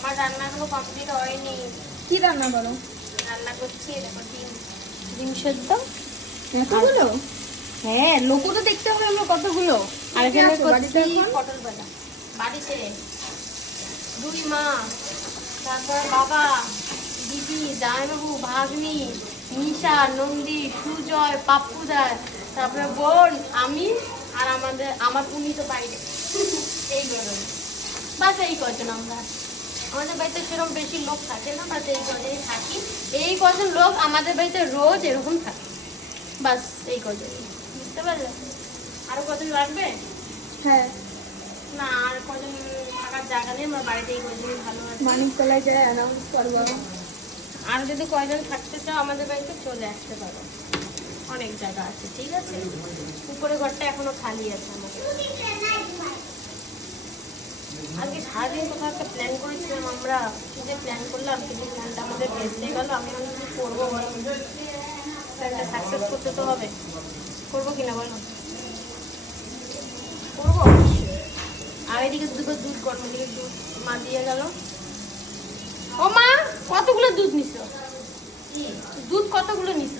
আমার রান্না এখনো কমপ্লিট হয়নি। কি রান্না করো? রান্না করছি দেখো ডিম সেদ্ধ এতগুলো? হ্যাঁ, লোকও তো দেখতে হবে আমরা কতগুলো। আর এখানে আছে বাড়িতে করছি এখন? পটল ভাজা। বাড়িতে 2 মা, তারপর বাবা, দিদি, জামাইবাবু, ভাগ্নি, নিশা, নন্দী, সুজয়, পাপ্পুদার, তারপরে বোন, আমি আর আমার উনি তো বাইরে। এই কজন, বাস এই কজন আমরা। আমাদের বাড়িতে সেরকম বেশি লোক থাকে না, বাস এই কজনই থাকি। এই কজন লোক আমাদের বাড়িতে রোজ এরকম থাকে, বাস এই কজনই। বুঝতে পারলে? আরো কজন লাগবে? হ্যাঁ, না, আর কজন থাকার জায়গা নেই, আমার বাড়িতে এই কজনই ভালো আছে। মানিকতলায় যায় অ্যানাউন্স করবো। আর যদি কয়জন থাকতে চাও আমাদের বাড়িতে চলে আসতে পারো, অনেক জায়গা আছে, ঠিক আছে। উপরে ঘরটা এখনো খালি আছে আমাদের। আজকে সারাদিন কোথাও একটা প্ল্যান করেছিলাম আমরা, কি যে প্ল্যান করলাম, কিন্তু প্ল্যানটা আমাদের ভেস্তে গেল। আমি এখন কি করবো বলো, প্ল্যানটা সাকসেস করতে তো হবে। করবো কিনা বলো? করবো। আর এদিকে দুটো দুধ গরম, এদিকে দুধ মা দিয়ে গেল। ও মা, কতগুলো দুধ নিছো? দুধ কতগুলো নিছো?